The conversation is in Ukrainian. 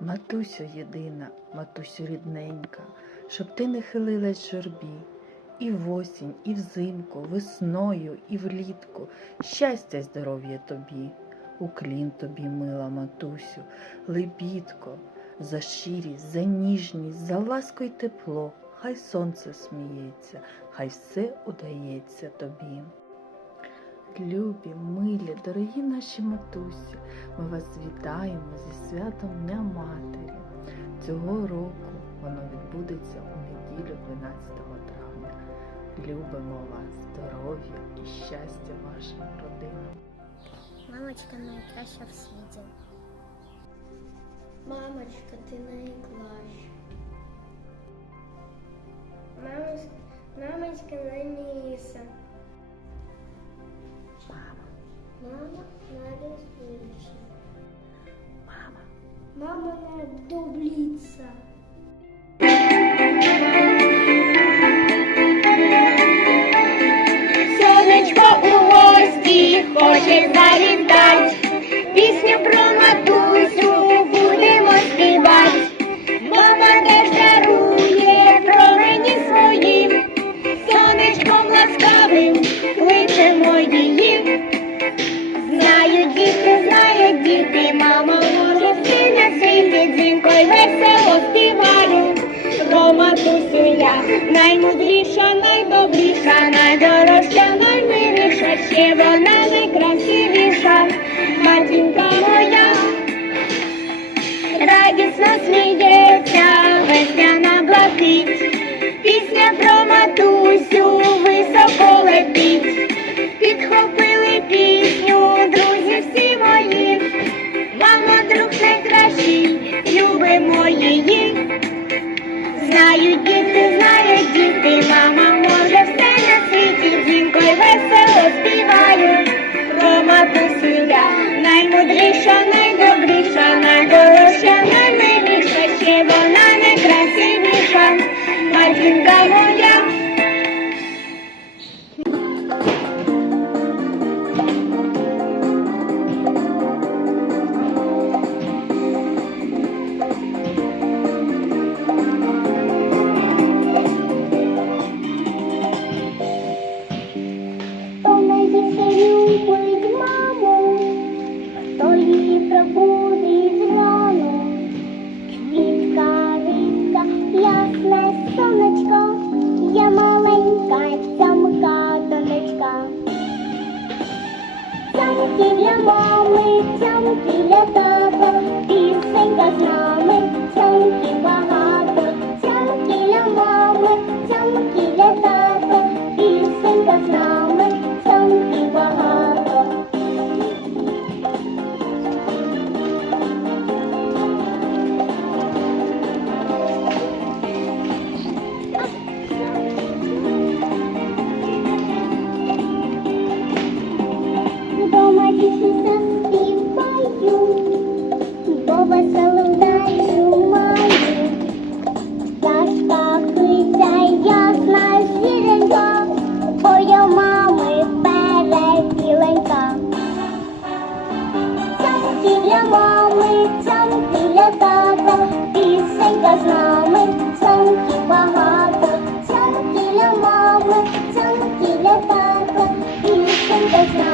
Матусю єдина, матусю рідненька, щоб ти не хилилась журбі. І в осінь, і взимку, весною, і влітку. Щастя здоров'я тобі. Уклін тобі, мила матусю, лебідко, за щирість, за ніжність, за ласку й тепло. Хай сонце сміється, хай все удається тобі. Любі, милі, дорогі наші матусі, ми вас вітаємо зі святом Дня Матері. Цього року воно відбудеться у неділю 12 травня. Любимо вас, здоров'я і щастя вашим родинам. Мамочка найкраща в світі. Мамочка, ти найкраща. Мамочка, мамочка мама. Мама найдобліця. Сонечко світі, весело співаю. Про матусю я наймудріша, найдобріша, найдорожча, наймиліша, ще вона найкрасивіша, матінка моя. Радісно сміється, Знають діти, знають діти, мама може все на світі, дзвінко й весело співаю. Про матусю я наймудріша, найдобріша, найдорожча, наймиліша, ще вона найкрасивіша, матінка моя. Цямки для мами, замки для тата, Thank you.